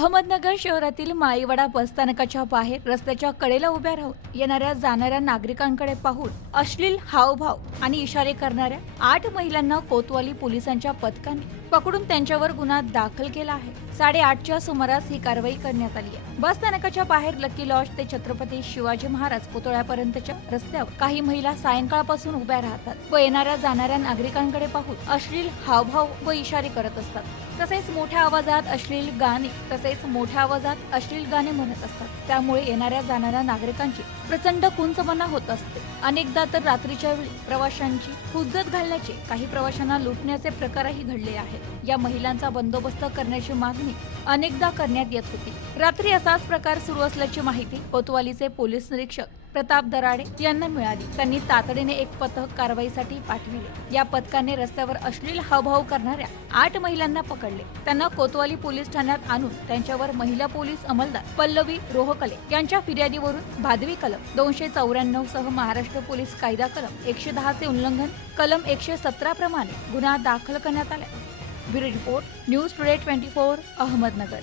अहमदनगर शहरातील माळीवाडा बसस्थानकाच्या बाहेर रस्त्याच्या कडेला उभ्या राहून येणाऱ्या जाणाऱ्या नागरिकांकडे पाहून अश्लील हावभाव आणि इशारे करणाऱ्या 8 महिलांना कोतवाली पोलिसांच्या पथकाने पकडून त्यांच्यावर गुन्हा दाखल केला आहे। 8:30च्या सुमारास ही कारवाई करण्यात आली आहे। बसस्थानकाच्या बाहेर लकी लॉज ते छत्रपती शिवाजी महाराज पुतळ्यापर्यंतच्या रस्त्यावर काही महिला सायंकाळपासून उभ्या राहतात व येणाऱ्या जाणाऱ्या नागरिकांकडे पाहून अश्लील हावभाव व इशारे करत असतात। तसेच मोठ्या आवाजात अश्लील गाणे म्हणत असतात। त्यामुळे येणाऱ्या जाणाऱ्या नागरिकांची प्रचंड कुंचमना होत असते। अनेकदा तर रात्रीच्या वेळी प्रवाशांची हुज्जत घालण्याचे, काही प्रवाशांना लुटण्याचे प्रकारही घडले आहेत। या महिलांचा बंदोबस्त करण्याची मागणी अनेकदा करण्यात येत होती। रात्री असाच प्रकार सुरू असल्याची माहिती कोतवालीचे पोलीस निरीक्षक प्रताप दराडे यांना मिळाली। त्यांनी तातडीने एक पथक कारवाईसाठी पाठविले। या पथकाने रस्त्यावर अश्लील हावभाव करणाऱ्या 8 महिलांना पकडले। त्यांना कोतवाली पोलीस ठाण्यात आणून त्यांच्यावर महिला पोलीस अंमलदार पल्लवी रोहकले यांच्या फिर्यादीवरून भादवी कलम 294 सह महाराष्ट्र पोलीस कायदा कलम 110 चे उल्लंघन, कलम 117 प्रमाणे गुन्हा दाखल करण्यात आला। Bureau report, news today 24, Ahmednagar.